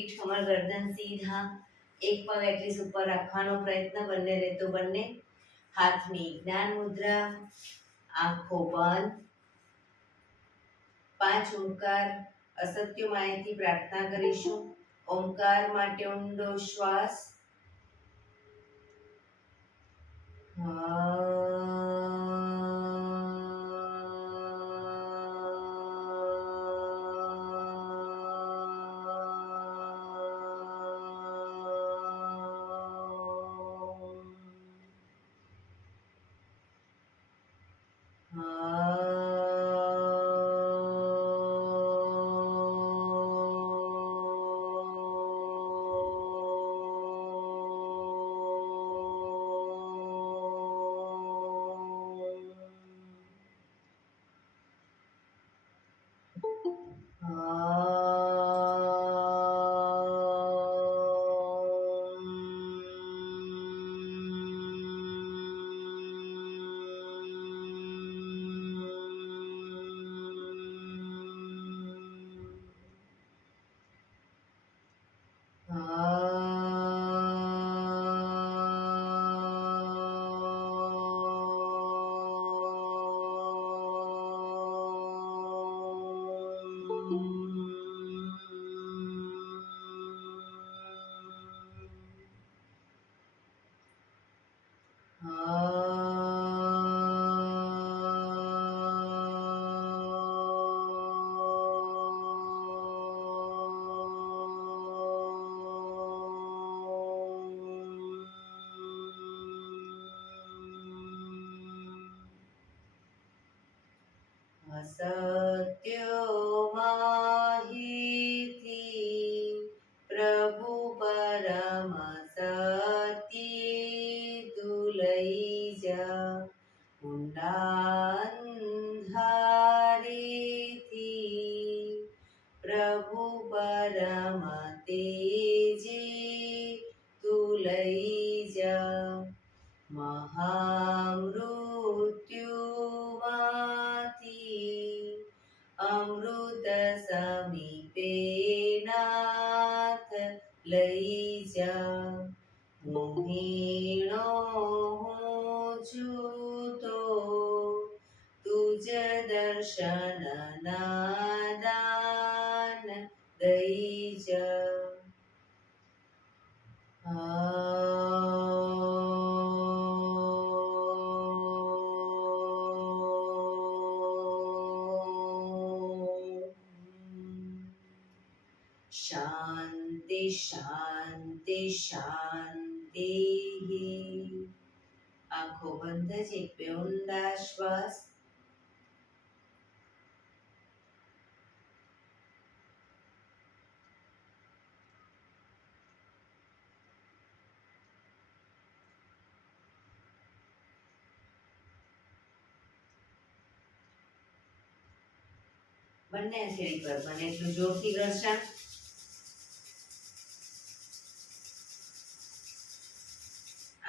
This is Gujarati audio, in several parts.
પીઠ કમર ગરદન સીધા, એક પગ એટલીસ્ટ ઉપર રાખવાનો પ્રયત્ન, બંને રહેતો બંને. હાથની જ્ઞાન મુદ્રા, આંખો બંધ. 5 ઓમકાર અસત્ય માયાથી પ્રાર્થના કરીશું. ઓમકાર માટે ઊંડો શ્વાસ. સત્યો માહિતી પ્રભુ પરમ સતી તું લઈ જા ઊંડા અંધારેથી પ્રભુ પરમ તેજી તું લઈ જા મહામૃત્યુમાંથી અમૃત સમીપે નાથ લઈ જા મોહિણો હું છું તો તુજ દર્શન નાદાન દઈ જા શાંતિ શાંતિ શાંતિ. આંખો બંધ જ એક બે ઊંડા શ્વાસ. બંને હથેળી પર બને એટલું જોરથી ઘર્ષણ.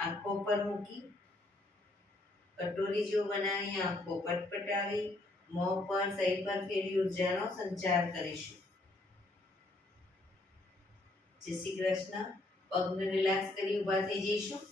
આંખો પર મૂકી કટોરી જેવું બનાવી આંખો પટપટાવી મોં પર સહી પર ફેરવી ઉર્જાનો સંચાર કરીશું. જય શ્રી કૃષ્ણ. પગને રિલેક્સ કરી ઊભા થઈ જઈશું.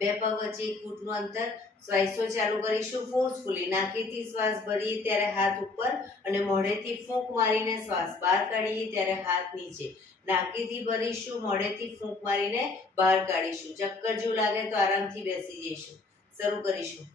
બે પગ વચ્ચે 1 ફૂટનું અંતર. શ્વાસો ચાલુ કરીશું ફોર્સફુલી. નાકેથી શ્વાસ ભરીએ ત્યારે હાથ ઉપર અને મોઢેથી ફૂંક મારીને શ્વાસ બહાર કાઢીએ ત્યારે હાથ નીચે. નાકેથી ભરીશું, મોઢેથી ફૂંક મારીને બહાર કાઢીશું. ચક્કર જેવું લાગે તો આરામથી બેસી જઈશું. શરૂ કરીશું.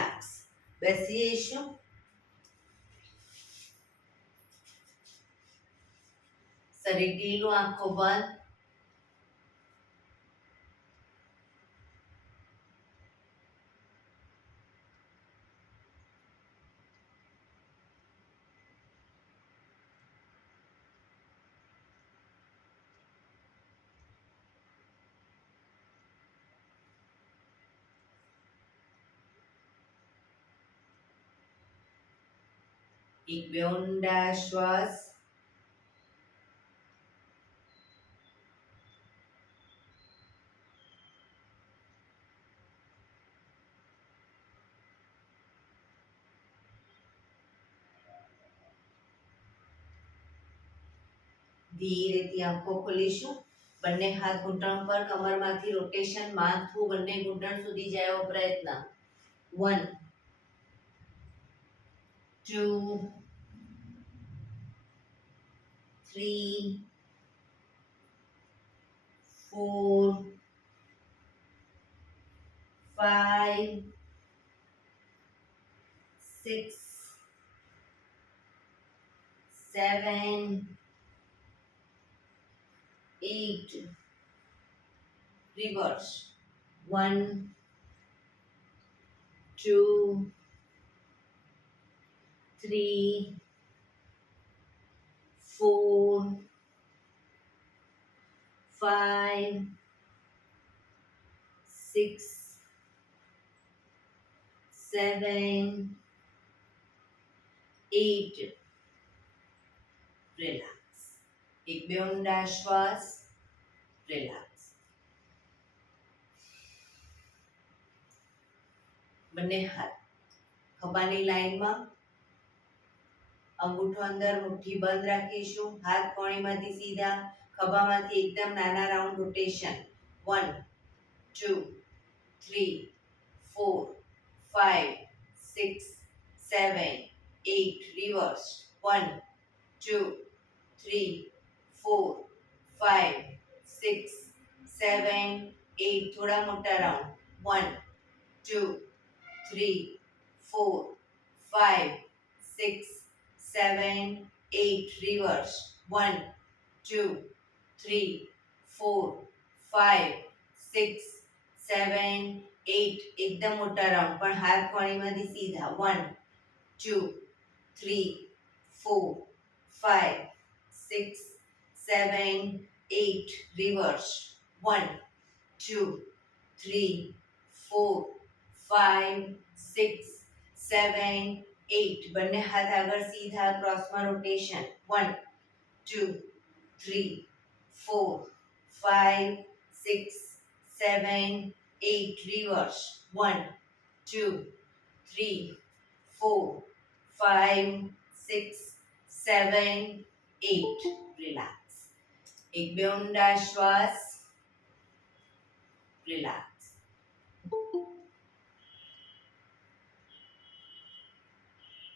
રિલેક્સ. બેસી જઈશું. શરીર ઢીલું, આંખો બંધ. એક બે ઊંડા શ્વાસ. ધીરેથી આંખો ખોલીશું. બંને હાથ ઘૂંટણ પર, કમરમાંથી રોટેશન, માથું બંને ઘૂંટણ સુધી જાય એવો પ્રયત્ન. 1 2 3 4 5 6 7 8 reverse. 1 2 3 4 5 6 7 8 રિલેક્સ. એક બે ઊંડા શ્વાસ. રિલેક્સ. બંને હાથ ખભાની લાઈનમાં, અંગૂઠો અંદર, મુઠ્ઠી બંધ રાખીશું. હાથ કોણીમાંથી સીધા, ખભામાંથી એકદમ નાના રાઉન્ડ રોટેશન. 1 2 3 4 5 6 7 8 રિવર્સ. 1 2 3 4 5 6 7 8 થોડા મોટા રાઉન્ડ. 1 2 3 4 5 6 7 8 reverse. 1 2 3 4 5 6 7 8 એકદમ મોટા રાઉન્ડ, પણ હાથ કોણીમાંથી સીધા. 1 2 3 4 5 6 7 8 reverse. 1 2 3 4 5 6 7 8 બંને હાથ આગળ સીધા, ક્રોસમાં રોટેશન. 1 2 3 4 5 6 7 8 reverse. 1 2 3 4 5 6 7 8 રિલેક્સ. એક બે ઊંડા શ્વાસ. રિલેક્સ.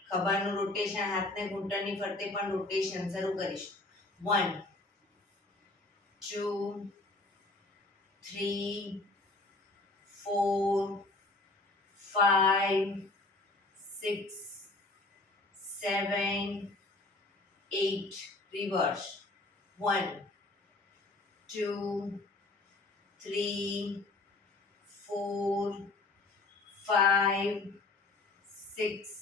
ખભાનું રોટેશન, હાથને ઘૂંટણની ફરતે પણ રોટેશન શરૂ કરીશું. 1 2 3 4 5 6 7 8 reverse. 1 2 3 4 5 6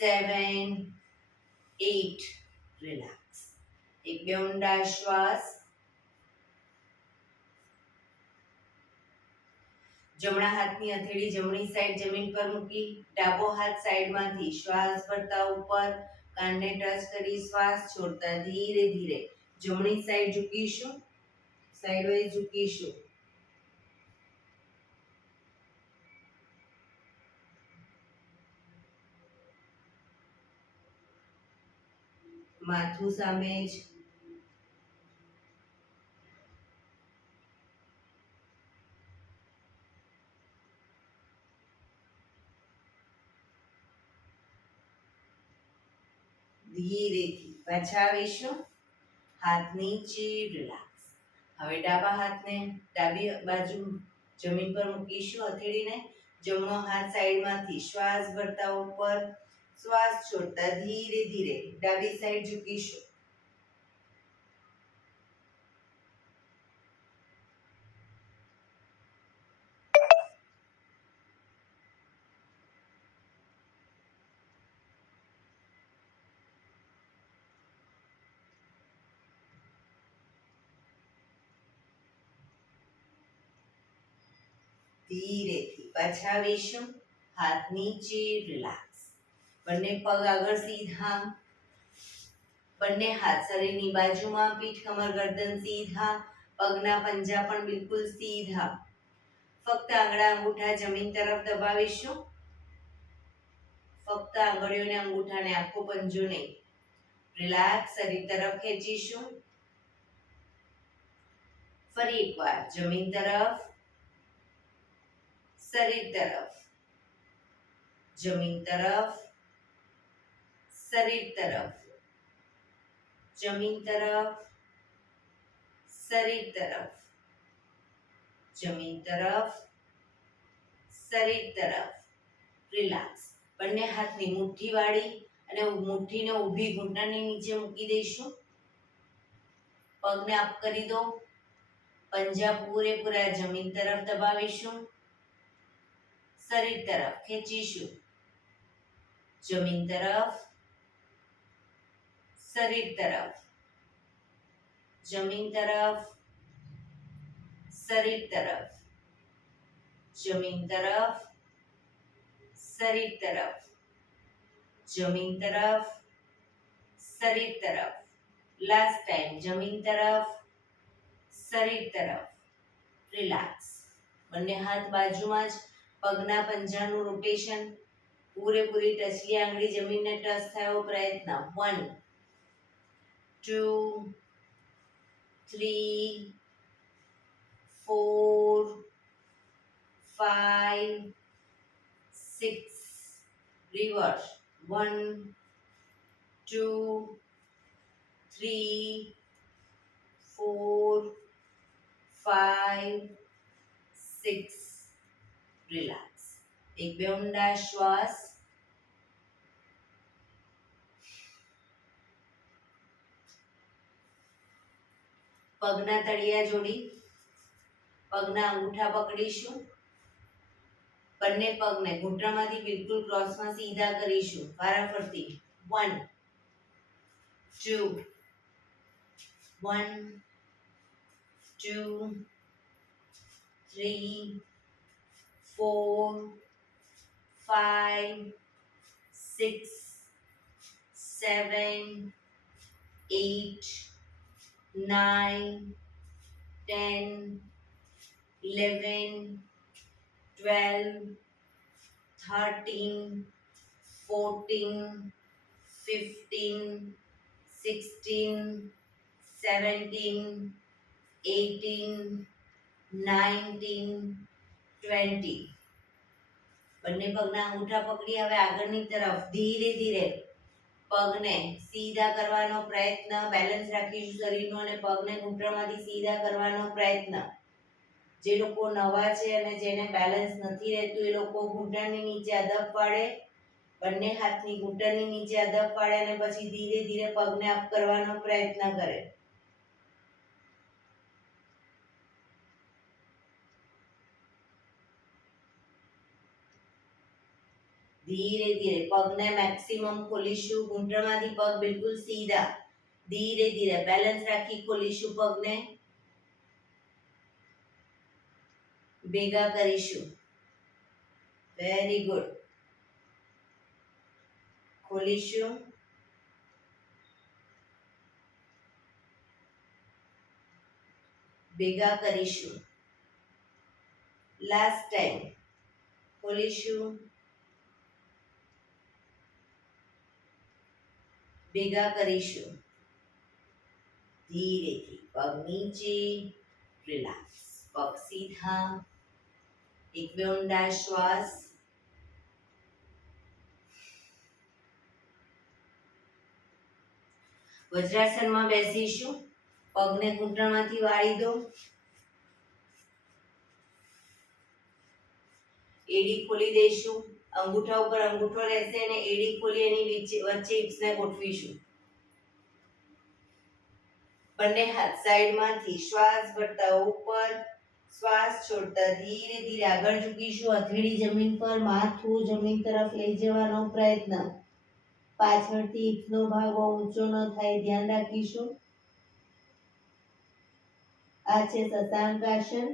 7 8 રિલેક્સ. એક બે ઊંડા શ્વાસ. જમણા હાથની હથેળી જમણી સાઈડ જમીન પર મૂકી, ડાબો હાથ સાઈડમાંથી શ્વાસ ભરતા ઉપર, કાનને ટચ કરી શ્વાસ છોડતા ધીરે ધીરે જમણી સાઈડ ઝૂકીશું, સાઈડવાઇઝ ઝૂકીશું. માથું સામે જ. ધીરેથી પાછા આવીશું. હાથ નીચે. રિલેક્સ. હવે ડાબા હાથને ડાબી બાજુ જમીન પર મૂકીશું, હથેળીને જમણો હાથ સાઈડમાંથી શ્વાસ ભરતા ઉપર, શ્વાસ છોડતા ધીરે ધીરે ડાબી સાઈડ ઝૂકીશું. ધીરેથી પાછા આવીશું. હાથ નીચે, રિલેક્સ. બંને પગ આગળ સીધા, બંને હાથ શરીરની બાજુમાં, પીઠ કમર ગરદન સીધા, પગના પંજા પણ બિલકુલ સીધા. ફક્ત આંગળા અંગૂઠા જમીન તરફ દબાવીશું. ફક્ત આંગળીઓને અંગૂઠાને આખો પંજો નહીં. રિલેક્સ. શરીર તરફ ખેંચીશું. ફરી એકવાર જમીન તરફ, શરીર તરફ, જમીન તરફ, શરીર તરફ, જમીન તરફ, શરીર તરફ, જમીન તરફ, શરીર તરફ. રિલેક્સ. બંને હાથની મુઠ્ઠી વાળી અને મુઠ્ઠીને ઊભી ઘૂંટણની નીચે મૂકી દઈશું. પગને અપ કરી દો. પંજા પૂરેપૂરા જમીન તરફ દબાવીશું. શરીર તરફ ખેંચીશું. જમીન તરફ, શરીર તરફ, જમીન તરફ, શરીર તરફ, જમીન તરફ, શરીર તરફ, જમીન તરફ, શરીર તરફ. લાસ્ટ ટાઈમ જમીન તરફ, શરીર તરફ. રિલેક્સ. બંને હાથ બાજુમાં જ, પગના પંજાનું રોટેશન. પૂરેપૂરી ટચલી આંગળી જમીનને ટચ થાય એવો પ્રયત્ન. 1 2 3 4 5 6. રિવર્સ. 1 2 3 4 5 6. રિલેક્સ. એક બે ઊંડા શ્વાસ. પગના તળિયા જોડી, પગના અંગૂઠા પકડીશું. બંને પગને ઘૂંટણમાંથી બિલકુલ ક્રોસમાં સીધા કરીશું. વારાફરતી. 1 2 1 2 3 4 5 6 7 8 9 10 11 12 13 14 15 16 17 18 19 20. બંને પગના અંગૂઠા પકડી હવે આગળની તરફ ધીરે ધીરે પગને સીધા કરવાનો પ્રયત્ન. બેલેન્સ રાખીશું શરીરનો અને પગને ઘૂંટણમાંથી સીધા કરવાનો પ્રયત્ન. જે લોકો નવા છે અને જેને બેલેન્સ નથી રહેતું એ લોકો ઘૂંટણની નીચે અદબ પાડે, બંને હાથની ઘૂંટણની નીચે અદબ પાડે અને પછી ધીરે ધીરે પગને અપ કરવાનો પ્રયત્ન કરે. ધીરે ધીરે પગને મેક્સિમમ ખોલીશું. ઘૂંટણમાંથી પગ બિલકુલ સીધા. ધીરે ધીરે બેલેન્સ રાખી ખોલીશું. પગને ભેગા કરીશું. Very good. ખોલીશું. ભેગા કરીશું. Last time. ખોલીશું. ભેગા કરીશું. ધીરેથી પગ નીચે. રિલેક્સ. પગ સીધા. એક બે ઊંડા શ્વાસ. વજ્રાસનમાં બેસીશું. પગને ઘૂંટણમાંથી વાળી દો. એડી ખોલી દઈશું, અંગૂઠા ઉપર અંગૂઠો રહેશે અને એડી ખોલી એની વચ્ચે હિપ્સને ગોઠવીશું. બંને હાથ સાઈડમાંથી શ્વાસ ભરતા ઉપર, શ્વાસ છોડતા ધીરે ધીરે આગળ ઝૂકીશું. હથેળી જમીન પર, માથું જમીન તરફ લઈ જવાનો પ્રયત્ન. પાછળથી હિપ્સનો ભાગ ઊંચો ન થાય ધ્યાન રાખીશું. આ છે શશાંકાસન.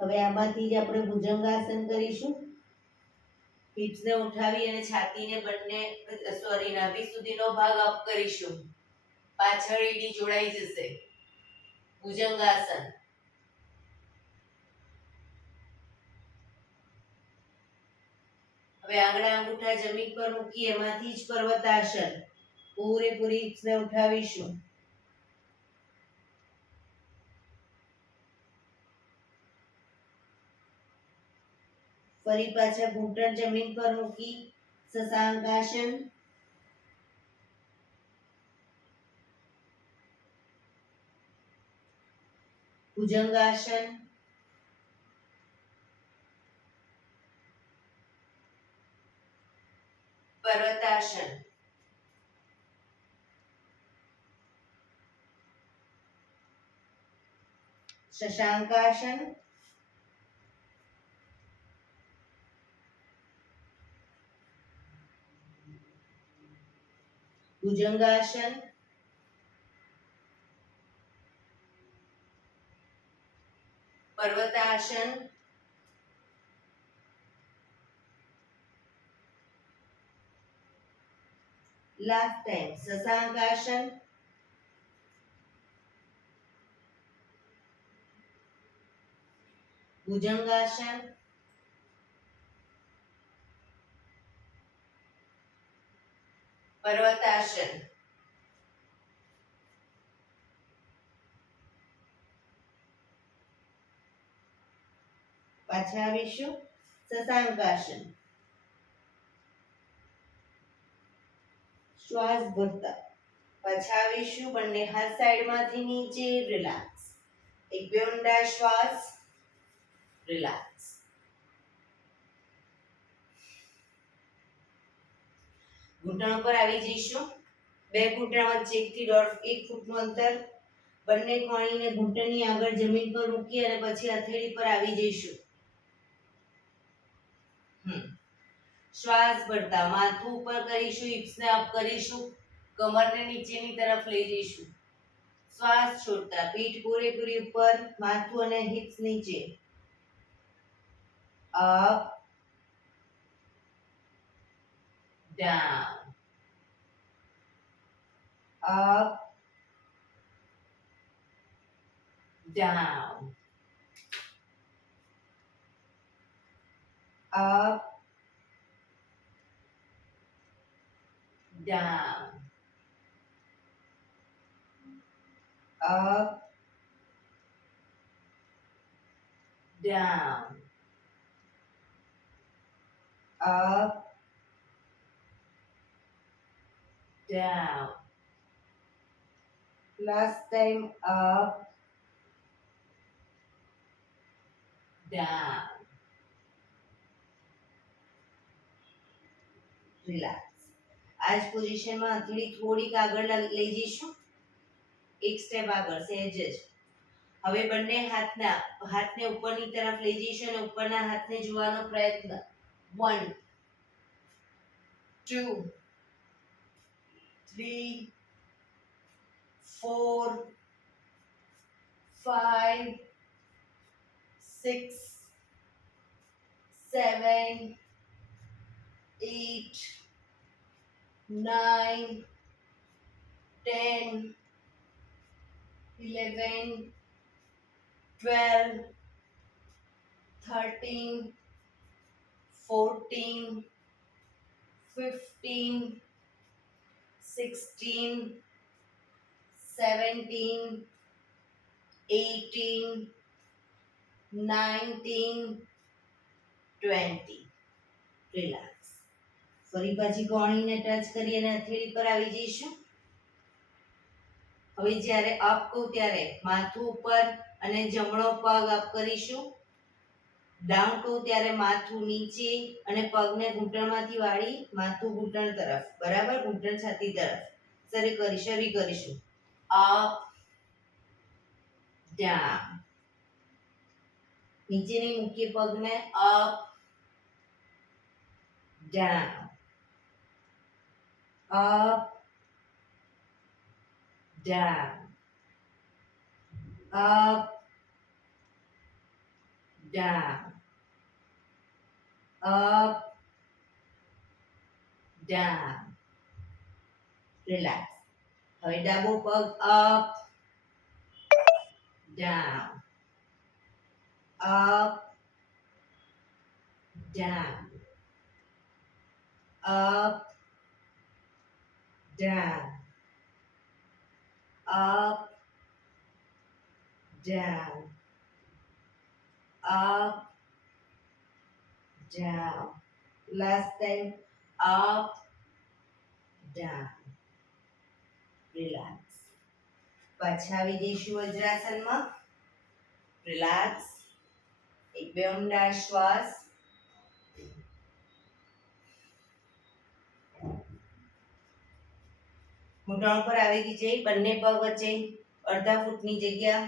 હવે આમાંથી જ આપણે ભુજંગાસન કરીશું. હિપ્સને ઉઠાવી અને છાતીને બંને નાભી સુધીનો ભાગ અપ કરીશું. પાછળ એડી જોડાઈ જશે. ભુજંગાસન. હવે આંગળા અંગૂઠા જમીન પર મૂકી એમાંથી જ પર્વતાસન. પૂરેપૂરી હિપ્સને ઉઠાવીશું. ફરી પાછા ઘૂંટણ જમીન પર મૂકી શશાંકાસન. ભુજંગાસન. પર્વતાસન. શશાંકાસન. ભુજંગાસન. પર્વતાસન. લાસ્ટ ટાઈમ શશાંકાસન. ભુજંગાસન. પર્વતાસન. પાછા આવીશું શશાંકાસન. શ્વાસ ભરતા પાછા આવીશું. બંને હાથ સાઈડમાંથી નીચે. રિલેક્સ. એક બે ઊંડા શ્વાસ. રિલેક્સ. ઘૂંટણ પર આવી જઈશું. બે ઘૂંટણ વચ્ચે 1 થી 1.5 ફૂટનું અંતર. બંને કોણીને ઘૂંટણની આગળ જમીન પર મૂકી અને પછી હથેળી પર આવી જઈશું. શ્વાસ ભરતા માથું ઉપર કરીશું. હિપ્સને અપ કરીશું. કમરને નીચેની તરફ લઈ જઈશું. શ્વાસ છોડતા પીઠ પૂરેપૂરી ઉપર, માથું અને હિપ્સ નીચે. Up, down, up, down, up, down, up, down, up, down. Last time up, down. Relax. આ જ પોઝિશનમાં હથેળી થોડીક આગળ લઈ જઈશું. એક સ્ટેપ આગળ સહેજ જ. હવે બંને હાથને ઉપરની તરફ લઈ જઈશું અને ઉપરના હાથને જોવાનો પ્રયત્ન. 1 2 3 4 5 6 7 8 9 10 11 12 13 14 15 16 17 18 19 20. રિલેક્સ. ફરી પાછી કોણીને ટચ કરી અને હથેળી પર આવી જઈશું. હવે જ્યારે અપ કહું ત્યારે માથું ઉપર અને જમણો પગ અપ કરીશું. ડાઉન કહું ત્યારે માથું નીચે અને પગને ઘૂંટણમાંથી વાળી માથું ઘૂંટણ તરફ, બરાબર, ઘૂંટણ છાતી તરફ શરૂ કરીશું. Up down. નીચે નહીં મૂકીએ પગને. Up down, up down, up down, up down. Relax. હવે ડાબો પગ up down, up down, up down, up down, up down. Last time. Up down. Relax. પાછા આવી જઈશું વજ્રાસનમાં. રિલેક્સ. એક બે ઊંડા શ્વાસ. ઘૂંટણ પર આવી જઈ બંને પગ વચ્ચે અડધા ફૂટની જગ્યા.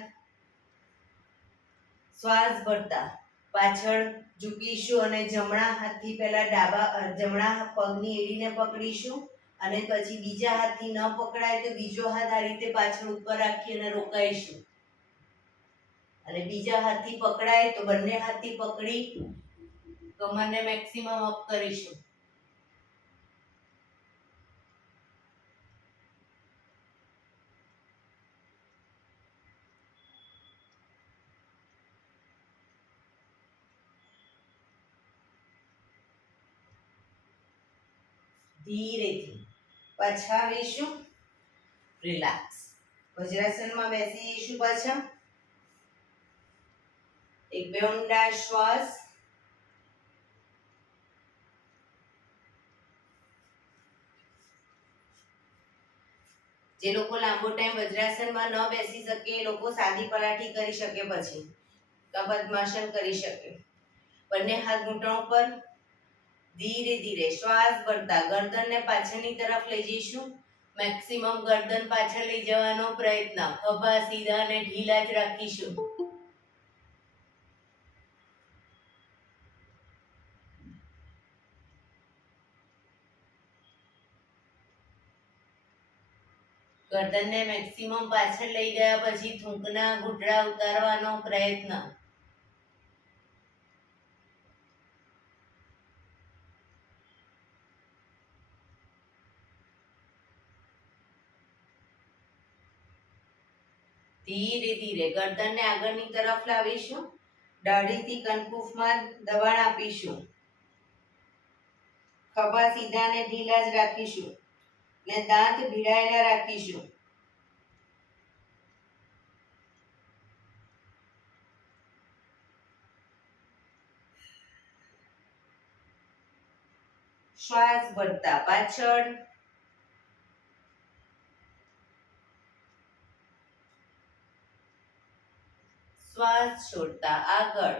શ્વાસ ભરતા પાછળ ઝૂકીશું અને જમણા હાથથી પહેલા જમણા પગની એડીને પકડીશું અને પછી બીજા હાથથી ન પકડાય તો બીજો હાથ આ રીતે પાછળ ઉપર રાખી અને રોકાઈશું. અને બીજા હાથથી પકડાય તો બંને હાથથી પકડી કમરને મેક્સિમમ અપ કરીશું. ધીરેથી પાછા આવીશું. રિલેક્સ. વજ્રાસનમાં બેસી જઈશું પાછા. એક બે ઊંડા શ્વાસ. જે લોકો લાંબો ટાઈમ વજ્રાસનમાં ન બેસી શકે એ લોકો સાદી પલાઠી કરી શકે, પછી પદ્માસન કરી શકે. બંને હાથ ઘૂંટણ પર. ધીરે ધીરે શ્વાસ ભરતા ગરદનને પાછળની તરફ લઈ જઈશું. મેક્સિમમ ગરદન પાછળ લઈ જવાનો પ્રયત્ન. ખભા સીધા અને ઢીલા જ રાખીશું. ગરદનને મેક્સિમમ પાછળ લઈ ગયા પછી થૂંકના ઘૂંટડા ઉતારવાનો પ્રયત્ન. ધીરે ધીરે ગરદનને આગળની તરફ લાવીશું. દાઢીથી કનકુફમાં દબાણ આપીશું. ખભા સીધા અને ઢીલા જ રાખીશું ને દાંત ભીડાયેલા રાખીશું. શ્વાસ ભરતા પાછળ. શ્વાસ છોડતા આગળ.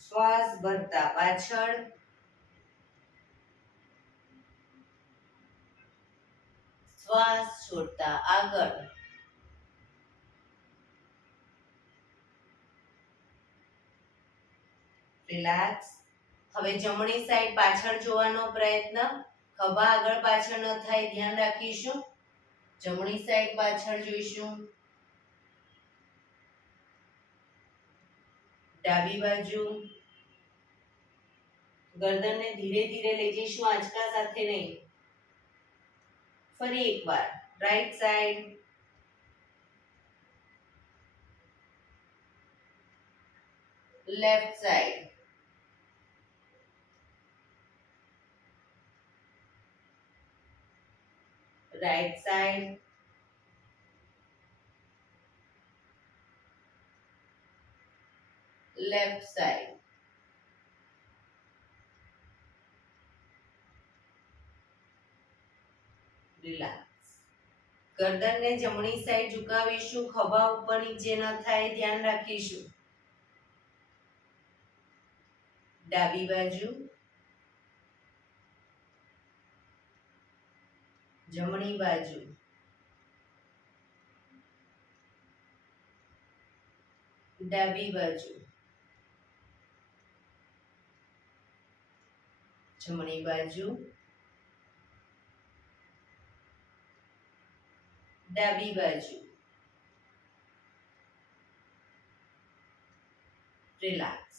શ્વાસ ભરતા પાછળ. શ્વાસ છોડતા આગળ. રિલેક્સ. હવે જમણી સાઈડ પાછળ જોવાનો પ્રયત્ન. ખભા આગળ પાછળ ન થાય ધ્યાન રાખીશું. જમણી સાઈડ પાછળ જોઈશું. ડાબી બાજુ. ગરદનને ધીરે ધીરે લઈ જઈશું, આંચકા સાથે નહીં. ફરી એકવાર right side. Left side. Right side. Left side. Relax. ગરદનને જમણી સાઈડ ઝુકાવીશું, ખભા ઉપર નીચે ન થાય ધ્યાન રાખીશું. ડાબી બાજુ, જમણી બાજુ, ડાબી બાજુ, જમણી બાજુ, ડાબી બાજુ. રિલેક્સ.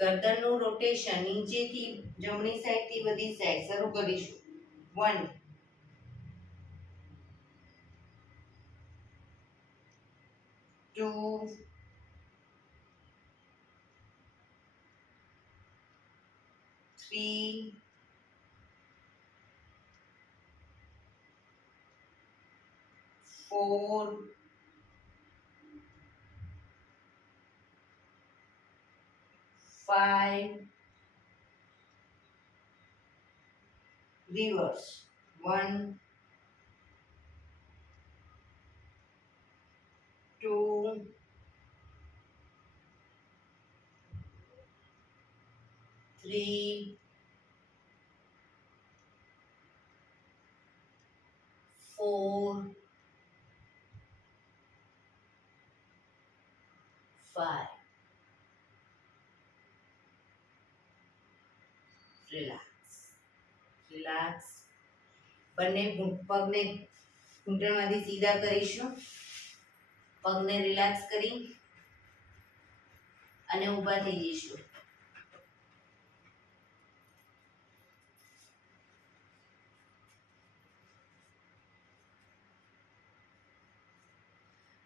ગરદનનું રોટેશન નીચેથી જમણી સાઈડથી બધી સાઈડ શરૂ કરીશું. 1 2 3 4 5 reverse 1 2 3 4 5. રિલેક્સ. રિલેક્સ. બંને પગને ઘૂંટણમાંથી સીધા કરીશું. પગને રિલેક્સ કરી અને ઊભા થઈ જઈશું.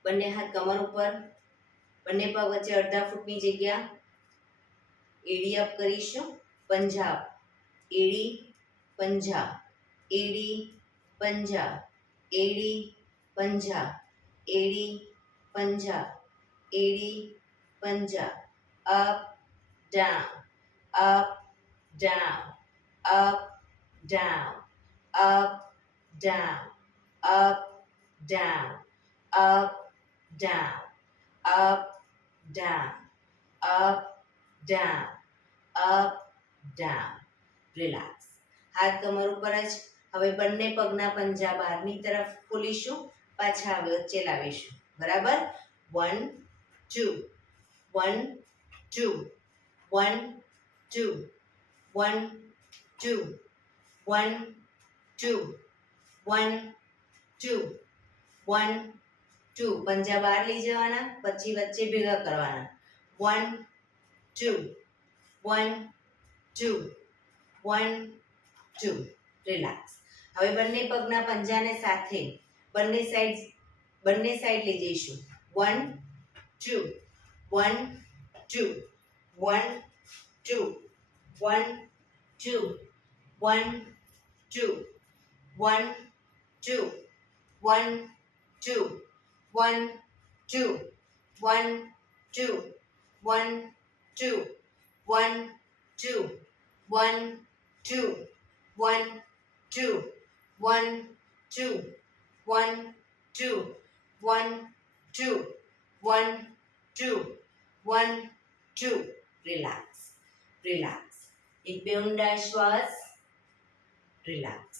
બંને હાથ કમર ઉપર, બંને પગ વચ્ચે અડધા ફૂટની જગ્યા. એડી અપ કરીશું. પંજા, એડી, પંજા, એડી, પંજા, એડી, પંજા, એડી, પંજા, એડી, પંજા. Up down, up down, up down, up down, up down, up down, up, down, up, down, up, down. Relax. હાથ કમર ઉપર જ. હવે બંને પગના પંજા બહારની તરફ ખોલીશું, પાછા વચ્ચે લાવીશું. બરાબર? 1 2 1 2 1 2 1 2 1 2 1 2 1 2. પંજા બહાર લઈ જવાના, પછી વચ્ચે ભેગા કરવાના. 1 2 1 2 1 2. રિલેક્સ. હવે બંને પગના પંજાને સાથે બંને સાઈડ લઈ જઈશું. 1 2 1 2 1 2 1 2 1 2 1 2 1 2 1 2 1 2 1 2 1 2 1 2 1 2 1 2 1 2 1 2 1 2 1 2. રિલેક્સ. રિલેક્સ. એક બે ઊંડા શ્વાસ. રિલેક્સ.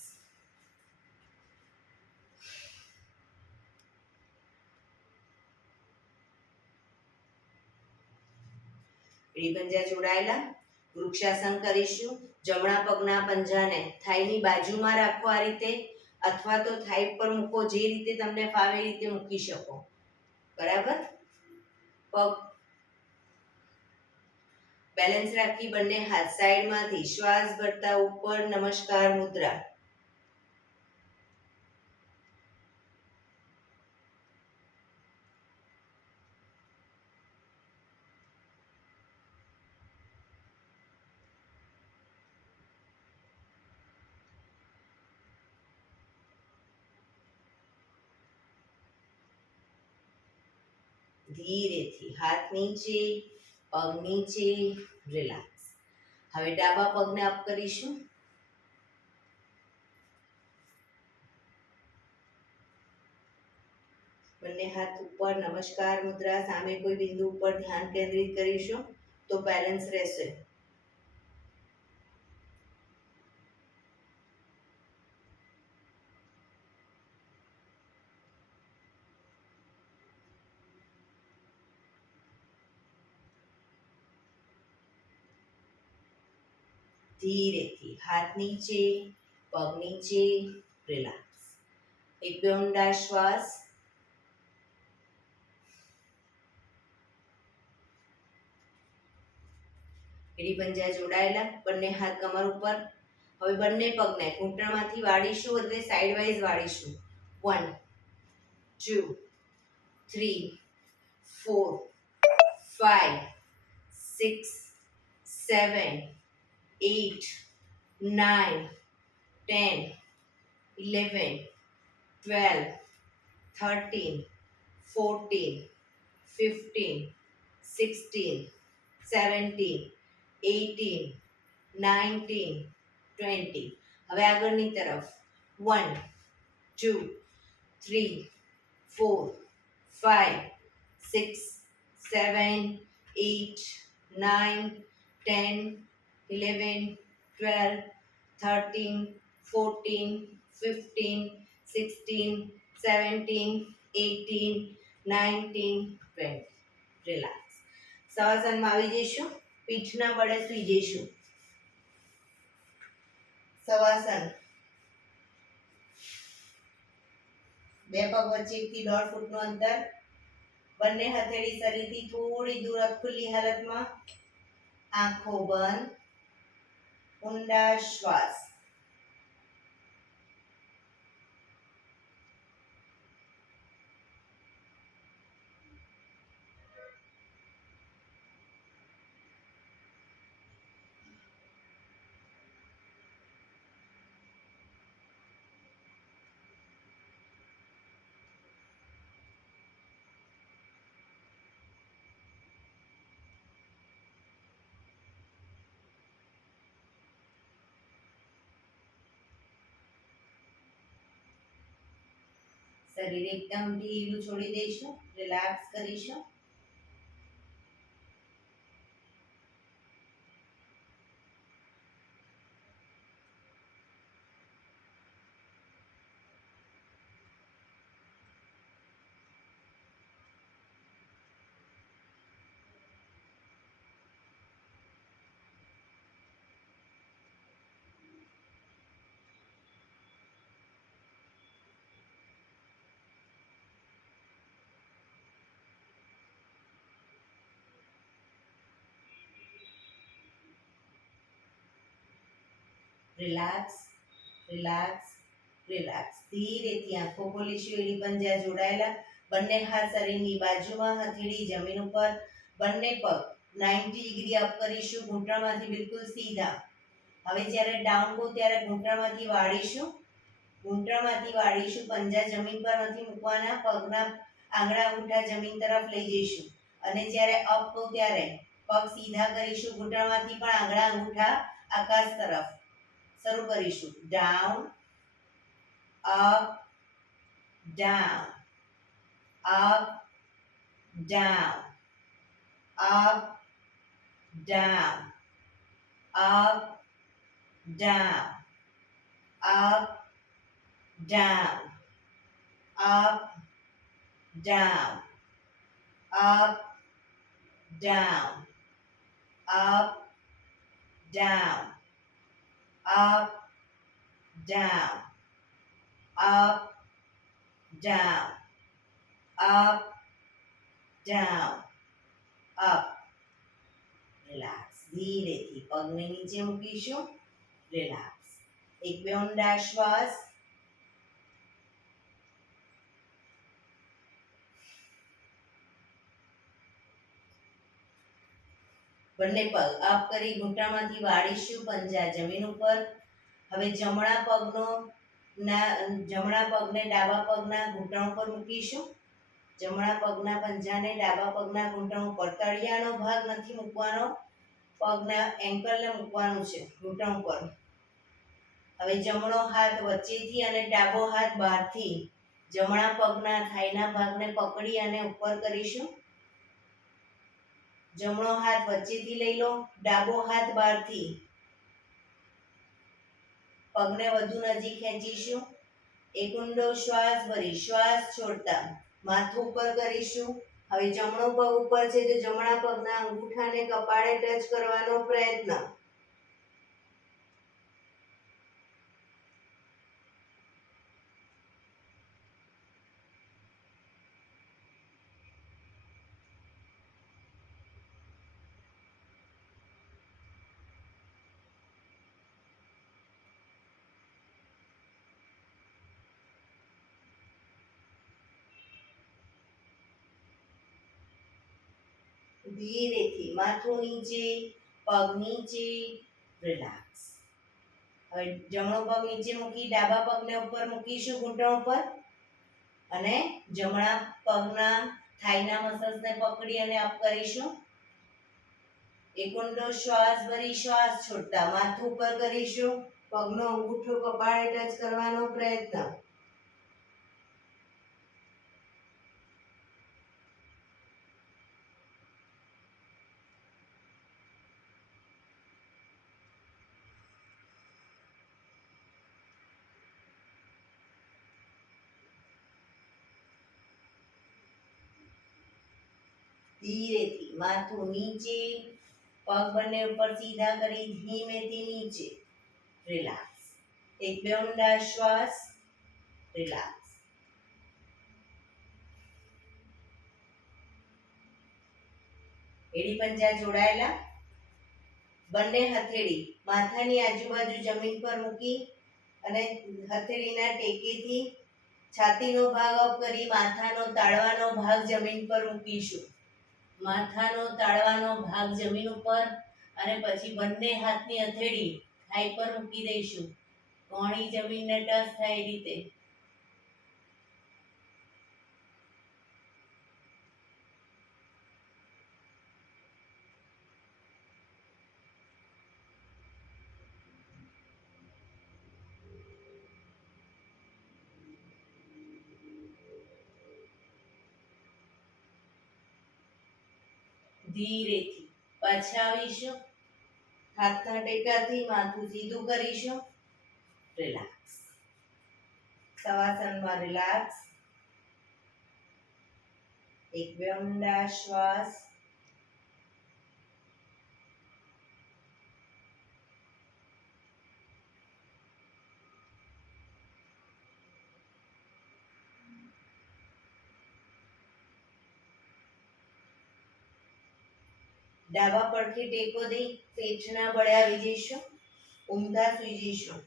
એડી પંજા જોડાયેલા. વૃક્ષાસન કરીશું. જમણા પગના પંજાને થાઈની બાજુમાં રાખો આ રીતે, અથવા તો થાઈ પર મૂકો, જે રીતે તમને ફાવે એ રીતે મૂકી શકો. બરાબર? પગ બેલેન્સ રાખી બંને હાથ સાઈડમાંથી શ્વાસ ભરતા ઉપર નમસ્કાર મુદ્રા. ધીરેથી હાથ નીચે, પગ નીચે. રિલેક્સ. હવે ડાબા પગને અપ કરીશું. બંને હાથ ઉપર, નમસ્કાર મુદ્રા, સામે કોઈ બિંદુ ઉપર ધ્યાન કેન્દ્રિત કરીશું તો બેલેન્સ રહેશે. ધીરેથી હાથ નીચે, પગ નીચે, રિલેક્સ. એક બે ઊંડા શ્વાસ. એડી પંજા જોડાયેલા, બંને હાથ કમર ઉપર. હવે બંને પગને ઘૂંટણમાંથી વાળીશું એટલે સાઈડ વાઇઝ વાળીશું. 1 2 3 4 5 6 7 8 9 10 11 12 13 14 15 16 17 18 19 20. હવે આગળની તરફ 1 2 3 4 5 6 7 8 9 10 11 12 13 14 15 16 17 18 19 20. રિલેક્સ. શવાસનમાં આવી જઈશું. પીઠના બળે સૂઈ જઈશું. શવાસન. બે પગ વચ્ચે 1 થી 1.5 ફૂટનું અંતર. બંને હથેળી શરીરથી થોડી દૂર ખુલ્લી હાલતમાં. આંખો બંધ. ઊંડા શ્વાસ. શરીર એકદમ ઢીલું છોડી દઈશું. રિલેક્સ કરીશું. Relax, relax, relax. ધીરેથી આંખો ખોલીશું. એડી પંજા જોડાયેલા. બંને હાથ શરીરની બાજુમાં, હથેળી જમીન ઉપર. બંને પગ 90 ડિગ્રી અપ કરીશું. ઘૂંટણમાંથી બિલકુલ સીધા. હવે જ્યારે ડાઉન કહું ત્યારે ઘૂંટણમાંથી વાળીશું. ઘૂંટણમાંથી વાળીશું. પંજા જમીન પર નથી મૂકવાના. પગના આંગળા અંગૂઠા જમીન તરફ લઈ જઈશું. અને જ્યારે અપ કહું ત્યારે પગ સીધા કરીશું. ઘૂંટણમાંથી પણ આંગળા અંગૂઠા આકાશ તરફ. શરૂ કરીશું. Down, up, down, up, down, up, down, up, down, up, down, up, down, up, down, up, down, up, down, up, down, up, down, up. Relax. ધીરેથી પગને નીચે મૂકીશું. રિલેક્સ. એક બે ઊંડા શ્વાસ. બંને પગ અપ કરી ઘૂંટણમાંથી વાળીશું. પંજા જમીન ઉપર. હવે જમણા પગને ડાબા પગના ઘૂંટણ ઉપર મૂકીશું. જમણા પગના પંજાને ડાબા પગના ઘૂંટણ ઉપર. તળિયાનો ભાગ નથી મૂકવાનો. પગના એન્કલને મૂકવાનું છે ઘૂંટણ ઉપર. હવે જમણો હાથ વચ્ચેથી અને ડાબો હાથ બહારથી જમણા પગના થાઈના ભાગને પકડી અને ઉપર કરીશું. જમણો હાથ વચ્ચેથી લઈ લો, ડાબો હાથ બહારથી. પગને વધુ નજીક ખેંચીશું. એક ઊંડો શ્વાસ ભરી શ્વાસ છોડતા માથું ઉપર કરીશું. હવે જમણો પગ ઉપર છે તો જમણા પગના અંગૂઠાને કપાળે ટચ કરવાનો પ્રયત્ન. ધીરેથી માથું નીચે, પગ નીચે, રિલેક્સ. હવે જમણો પગ નીચે મૂકી ડાબા પગને ઉપર મૂકીશું ઘૂંટણ ઉપર અને જમણા પગના થાઈના મસલ્સને પકડી અને અપ કરીશું. એક ઊંડો શ્વાસ ભરી શ્વાસ છોડતા માથું ઉપર કરીશું. પગનો અંગૂઠો કપાળે ટચ કરવાનો પ્રયત્ન. ધીરેથી માથું નીચે, પગ બંને ઉપર સીધા કરી ધીમેથી નીચે, રિલેક્સ. એક બે ઊંડા શ્વાસ, રિલેક્સ. એડી પંજા જોડાયેલા. બંને હથેળી માથાની આજુબાજુ જમીન પર મૂકી અને હથેળીના ટેકેથી છાતીનો ભાગ અપ કરી માથાનો તાળવાનો ભાગ જમીન પર મૂકીશું. માથાનો તાળવાનો ભાગ જમીન ઉપર અને પછી બંને હાથની હથેળી થાઈ પર મૂકી દઈશું. કોણી જમીનને ટચ થાય એ રીતે. ધીરેથી પાછા આવીશું. હાથના ટેકાથી માથું સીધું કરીશું. રિલેક્સ. શવાસનમાં રિલેક્સ. એક બે ઊંડા શ્વાસ. ડાબા પડખે ટેકો દઈ પેટના બળે આવી જઈશું. ઊંધા સુઈ જઈશું.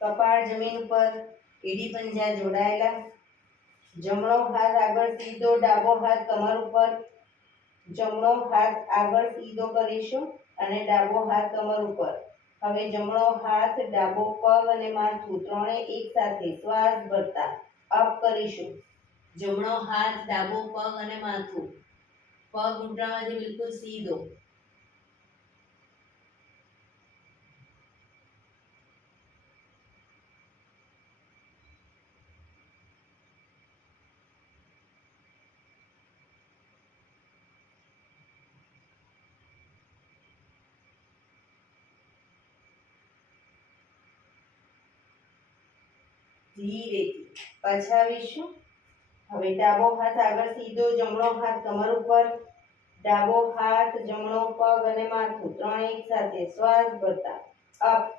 કપાળ જમીન ઉપર, એડી પંજા જોડાયેલા. જમણો હાથ આગળ સીધો, ડાબો હાથ કમર ઉપર. જમણો હાથ આગળ સીધો કરીશું અને ડાબો હાથ કમર ઉપર. હવે જમણો હાથ, ડાબો પગ અને માથું ત્રણેય એક સાથે શ્વાસ ભરતા અપ કરીશું. જમણો હાથ, ડાબો પગ અને માથું. પગ ઘૂંટણમાંથી બિલકુલ સીધો. ધીરેથી પાછા આવીશું. હવે ડાબો હાથ આગળ સીધો, જમણો હાથ કમર ઉપર. ડાબો હાથ, જમણો પગ અને માથું ત્રણેય એક સાથે શ્વાસ ભરતા અપ.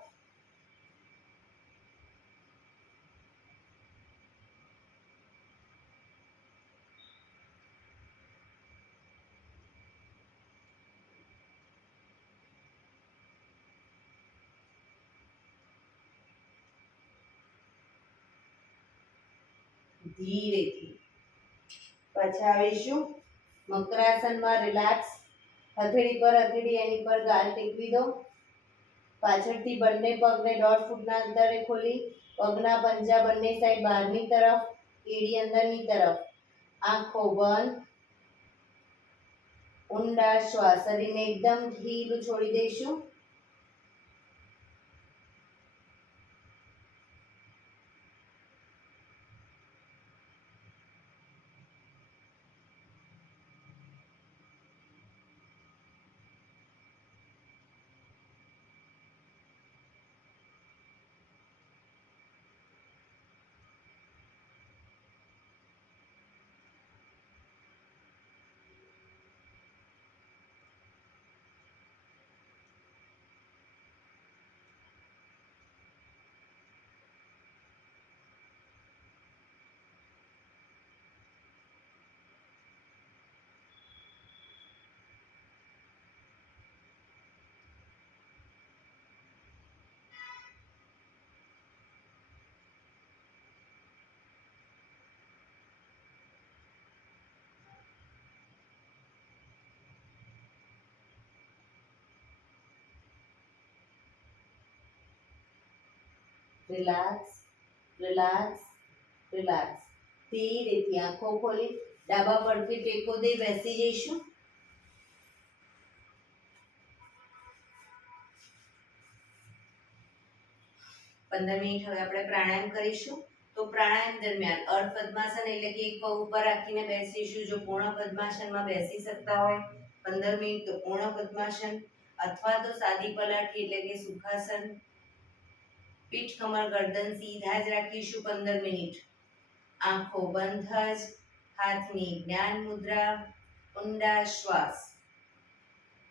ધીરેથી પાછા આવીશું. મકરાસનમાં રિલેક્સ. હથેળી પર હથેળી એની પર ગાલ ટેકવી દો. પાછળથી બંને પગને 1.5 ફૂટના અંતરે ખોલી પગના પંજા બંને સાઈડ બહારની તરફ, એડી અંદરની તરફ. આંખો બંધ. ઊંડા શ્વાસ. શરીરને એકદમ ઢીલું છોડી દઈશું. Relax, relax, relax. ધીરેથી આંખો ખોલી ડાબા પડખે ટેકો દે બેસી જઈશું. 15 મિનિટ હવે આપણે પ્રાણાયામ કરીશું. તો પ્રાણાયામ દરમિયાન અર્ધ પદ્માસન એટલે કે એક પગ ઉપર રાખીને બેસીશું. જો પૂર્ણ પદ્માસનમાં બેસી શકતા હોય 15 મિનિટ તો પૂર્ણ પદ્માસન, અથવા તો સાદી પલાઠી એટલે કે સુખાસન. પીઠ કમર ગરદન સીધા જ રાખીશું 15 મિનિટ. આંખો બંધ જ, હાથની જ્ઞાન મુદ્રા, ઊંડા શ્વાસ.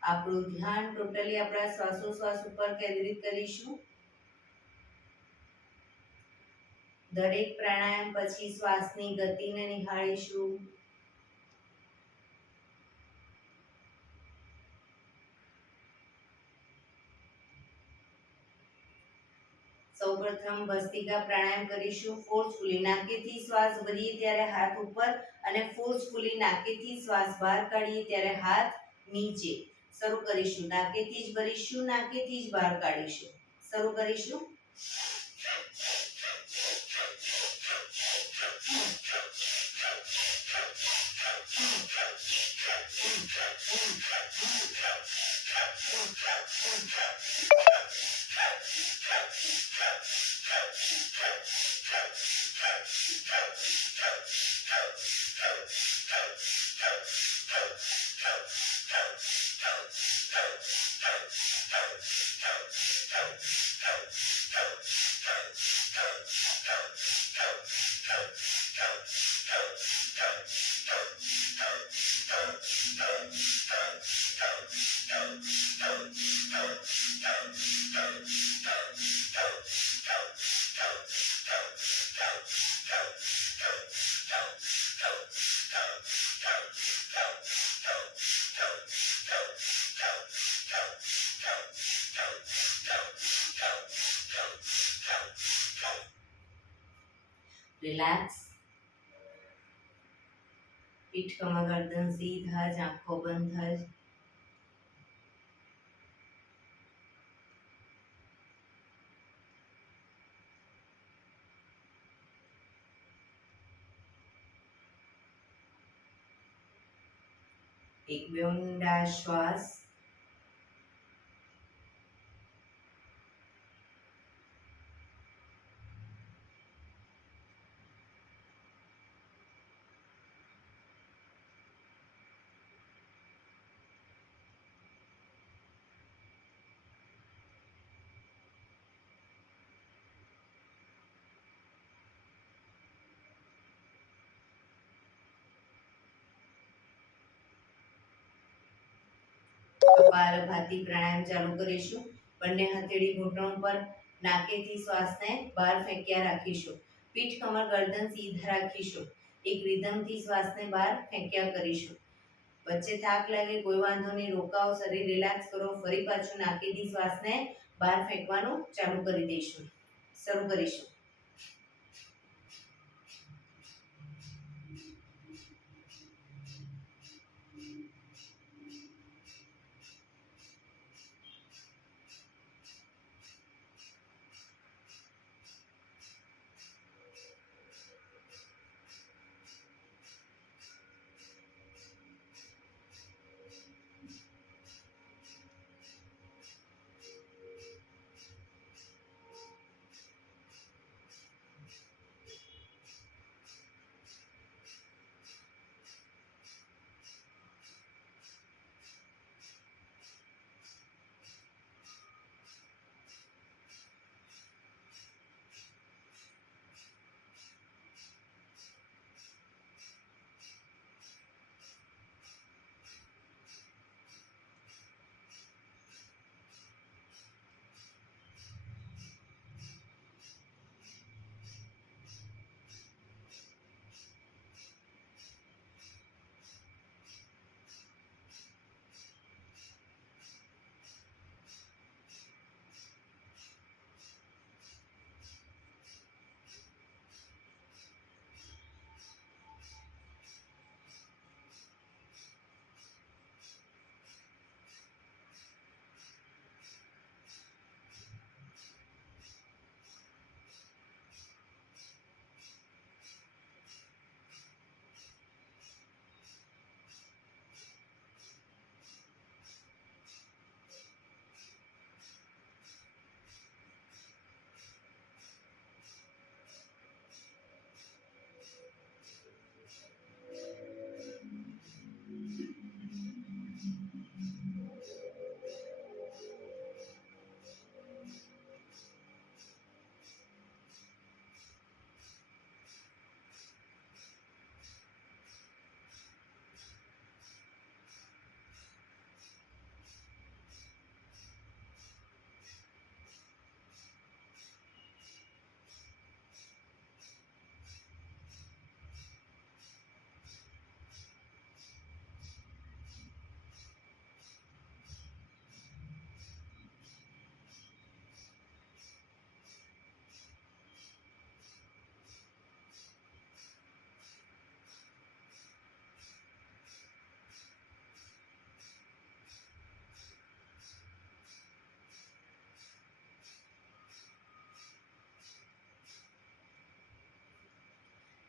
આપણું ધ્યાન ટોટલી આપણા શ્વાસોશ્વાસ ઉપર કેન્દ્રિત કરીશું. દરેક પ્રાણાયામ પછી શ્વાસની ગતિને નિહાળીશું. સૌપ્રથમ ભસ્ત્રિકા પ્રાણાયામ કરીશું. ફોર્સફુલી નાકેથી શ્વાસ ભરીએ ત્યારે હાથ ઉપર અને ફોર્સફુલી નાકેથી શ્વાસ બહાર કાઢીએ ત્યારે હાથ નીચે. શરૂ કરીશું. નાકેથી જ ભરીશું, નાકેથી જ બહાર કાઢીશું. શરૂ કરીશું. રિલેક્સ. પીઠ કમર ગરદન સીધા જ, આંખો બંધ જ. એક બે ઊંડા શ્વાસ. કપાલભાતિ પ્રાણાયામ ચાલુ કરીશું. બંને હથેળી ઘૂંટણ પર, નાકેથી શ્વાસને બહાર ફેંક્યા રાખીશું. પીઠ કમર ગરદન સીધા રાખીશું. એક રિધમથી શ્વાસને બહાર ફેંક્યા કરીશું. વચ્ચે થાક લાગે કોઈ વાંધો નહીં, રોકાઓ, શરીર રિલેક્સ કરો. ફરી પાછું નાકેથી શ્વાસને બહાર ફેંકવાનું ચાલુ કરી દઈશું. શરૂ કરીશું.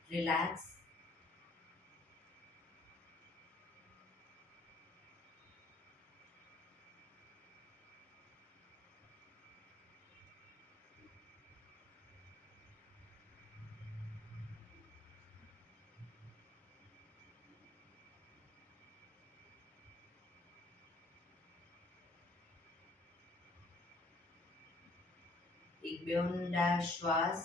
રિલેક્સ. એક બે ઊંડા શ્વાસ.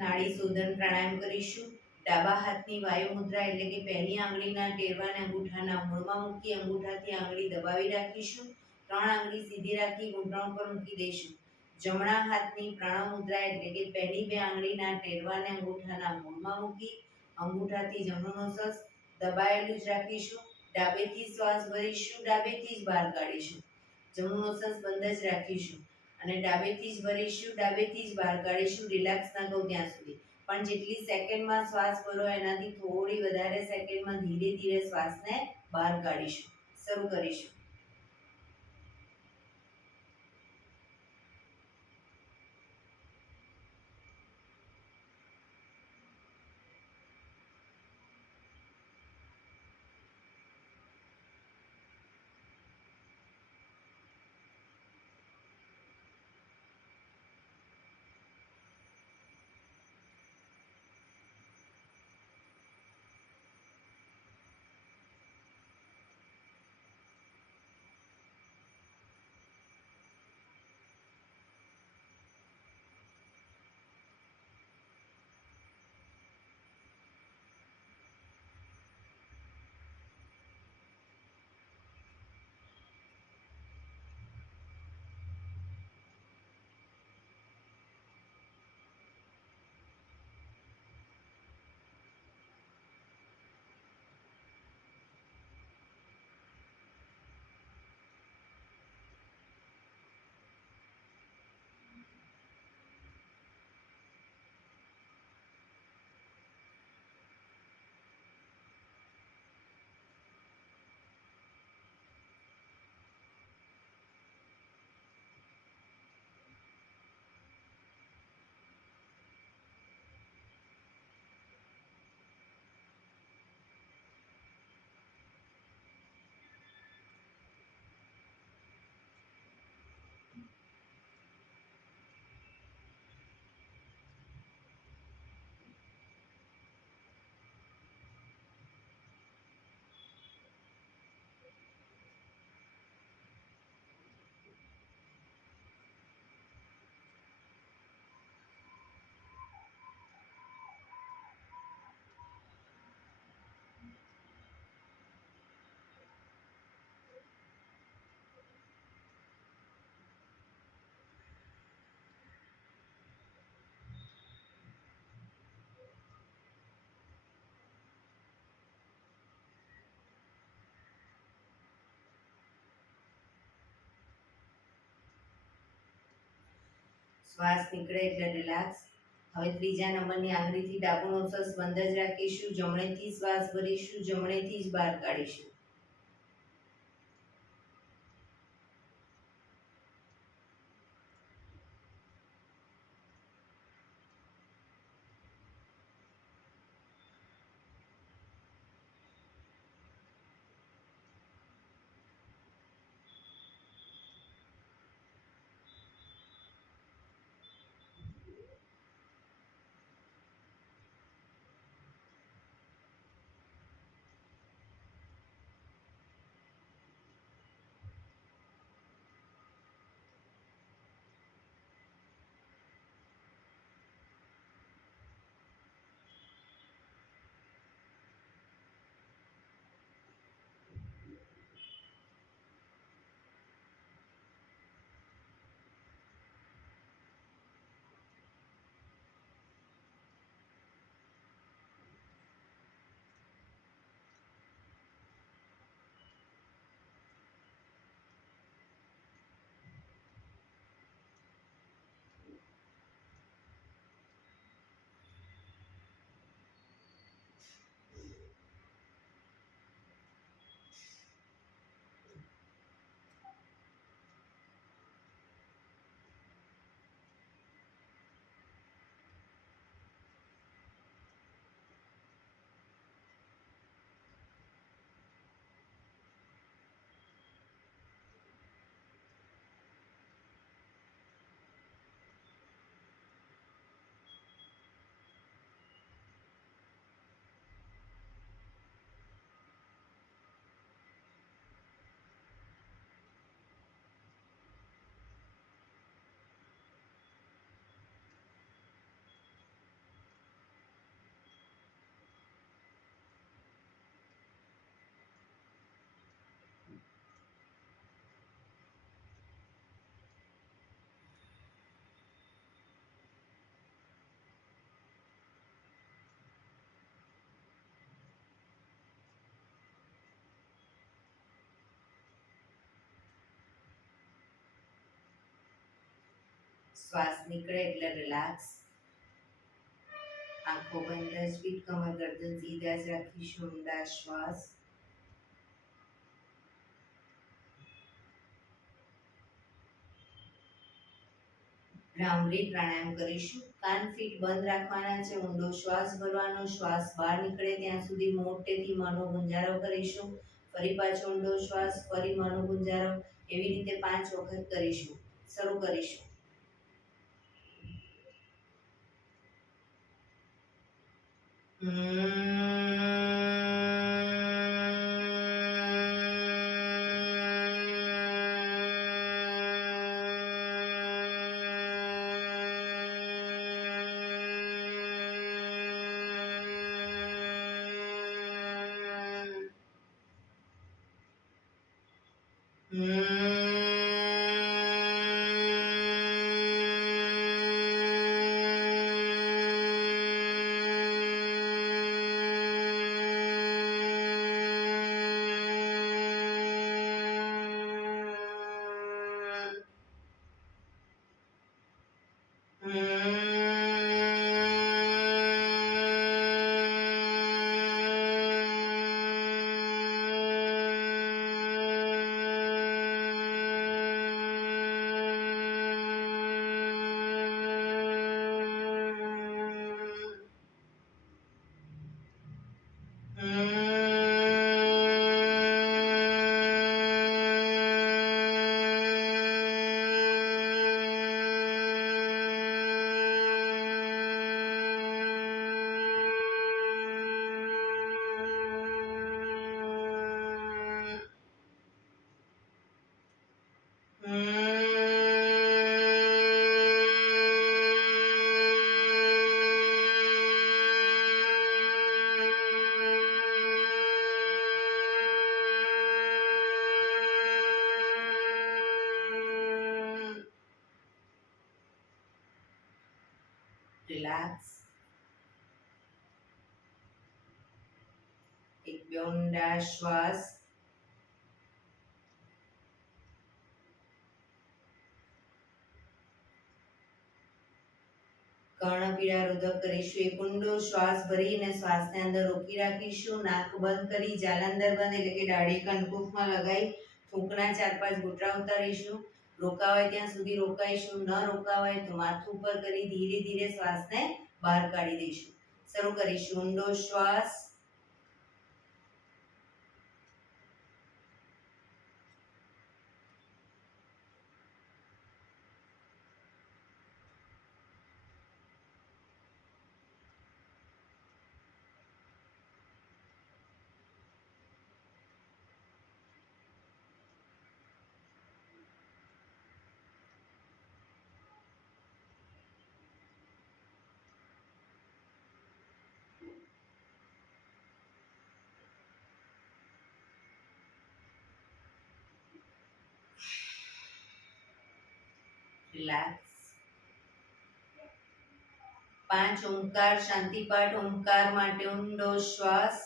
નાડી શોધન પ્રાણાયામ કરીશું. ડાબા હાથની વાયુ મુદ્રા એટલે કે પહેલી આંગળીના ટેરવાને અંગૂઠાના મૂળમાં મૂકી અંગૂઠાથી આંગળી દબાવી રાખીશું. ત્રણ આંગળી સીધી રાખી ઘૂંટણ પર મૂકી દઈશું. જમણા હાથની પ્રણવ મુદ્રા એટલે કે પહેલી બે આંગળીના ટેરવાને અંગૂઠાના મૂળમાં મૂકી અંગૂઠાથી જમણું નોસસ દબાયેલું જ રાખીશું. ડાબેથી શ્વાસ ભરીશું, ડાબેથી જ બહાર કાઢીશું. જમણું નોસસ બંધ જ રાખીશું અને ડાબેથી જ ભરીશું, ડાબેથી જ બહાર કાઢીશું. રિલેક્સ ના કહું ત્યાં સુધી. પણ જેટલી સેકન્ડમાં શ્વાસ ભરો એનાથી થોડી વધારે સેકન્ડમાં ધીરે ધીરે શ્વાસને બહાર કાઢીશું. શરૂ કરીશું. શ્વાસ નીકળે એટલે રિલેક્સ. હવે ત્રીજા નંબરની આંગળીથી ડાબું નોસસ બંધ જ રાખીશું. જમણેથી શ્વાસ ભરીશું, જમણેથી જ બહાર કાઢીશું. શ્વાસ નીકળે એટલે રિલેક્સ. આંખો બંધ જ, પીઠ કમર ગરદન સીધા જ રાખીશું. ઊંડા શ્વાસ. ભ્રામરી પ્રાણાયામ કરીશું. કાન ફીટ બંધ રાખવાના છે. ઊંડો શ્વાસ ભરવાનો. શ્વાસ બહાર નીકળે ત્યાં સુધી મોટેથી મોંનો ગુંજારો કરીશું. ફરી પાછો ઊંડો શ્વાસ, ફરી મોંનો ગુંજારો. એવી રીતે 5 વખત કરીશું. શરૂ કરીશું. રિલેક્સ. એક બે ઊંડા શ્વાસ. કર્ણપીડા રોધક કરીશું. એક ઊંડો શ્વાસ ભરીને શ્વાસને અંદર રોકી રાખીશું. નાક બંધ કરી જાલંધર બંધ એટલે કે દાઢી કંકુફમાં લગાવી થૂંકના 4-5 ઘૂંટડા ઉતારીશું. રોકાવાય ત્યાં સુધી રોકાઈશું. ન રોકાવાય તો માથું ઉપર કરી ધીરે ધીરે શ્વાસને બહાર કાઢી દઈશું. શરૂ કરીશું. ઊંડો શ્વાસ. રિલેક્સ. 5 ઓમકાર શાંતિપાઠ. ઓમકાર માટે ઊંડો શ્વાસ.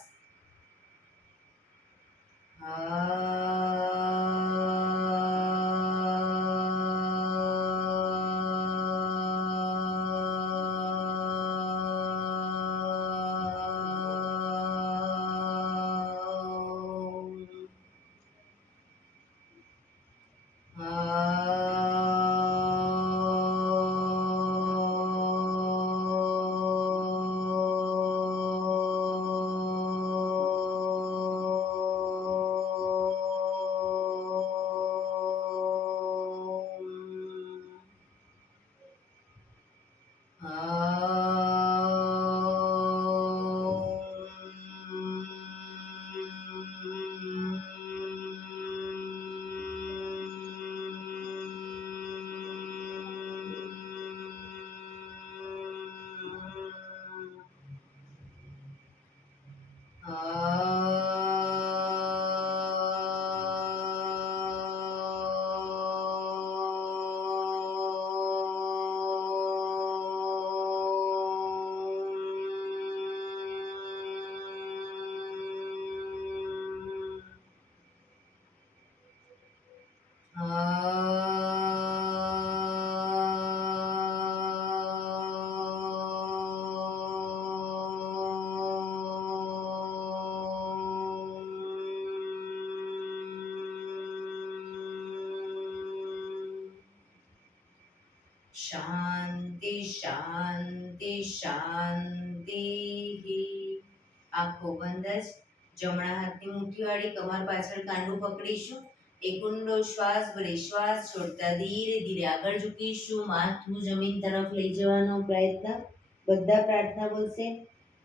શાંતિ શાંતિ શાંતિ. આંખો બંધ જ જમણા હાથની મુઠ્ઠી વાળી કમર પાછળ કાંડું પકડીશું. એક ઊંડો શ્વાસ ભરી શ્વાસ છોડતા ધીરે ધીરે આગળ ઝૂકીશું. માથું જમીન તરફ લઈ જવાનો પ્રયત્ન. બધા પ્રાર્થના બોલશે.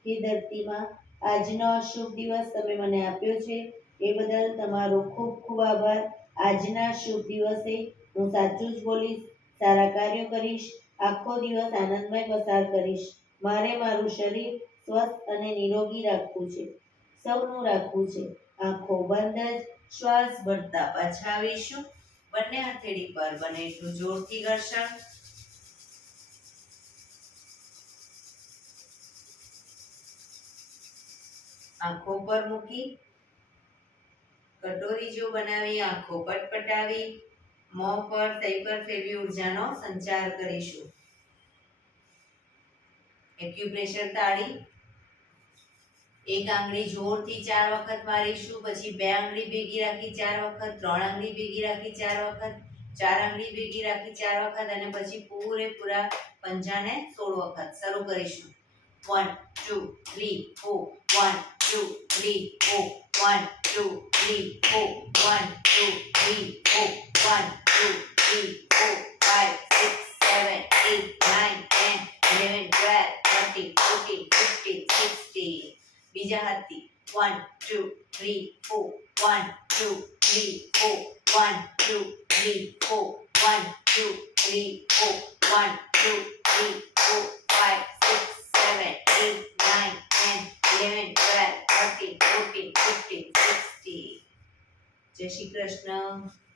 હે ધરતીમાં, આજનો શુભ દિવસ તમે મને આપ્યો છે એ બદલ તમારો ખૂબ ખૂબ આભાર. આજના શુભ દિવસે હું સાચું જ બોલીશ, સારા કાર્યો કરીશ, આખો દિવસ આનંદમય પસાર કરીશ. મારે મારું શરીર સ્વસ્થ અને નિરોગી રાખવું છે, સૌનું રાખવું છે. આંખો બંધ જ શ્વાસ ભરતા પાછા આવીશું. બંને હથેળી પર બને એટલું જોરથી ઘર્ષણ. આંખો પર મૂકી કટોરી જો બનાવી આંખો પટપટાવી મોં પર તઈ પર ફેરવી ઉર્જાનો સંચાર કરીશું. એક્યુપ્રેશર તાળી. એક આંગળી જોરથી 4 વખત મારીશું. પછી 2 આંગળી ભેગી રાખી 4 વખત, 3 આંગળી ભેગી રાખી 4 વખત, 4 આંગળી ભેગી રાખી 4 વખત અને પછી પૂરેપૂરા પંજાને 16 વખત. શરૂ કરીશું. 1 2 3 4 1 2 3 4 1 2 3 4 1 2 3 4 1 2 3 4 5 6 7 8 9 10 11 12 13 14 15 16. બીજા હાથથી 1 2 3 4 1 2 3 4 1 2 3 4 1 2 3 4 1 2 3 4 5 6 7 8 9 10 11 12 13 14 15 16. જય શ્રી કૃષ્ણ.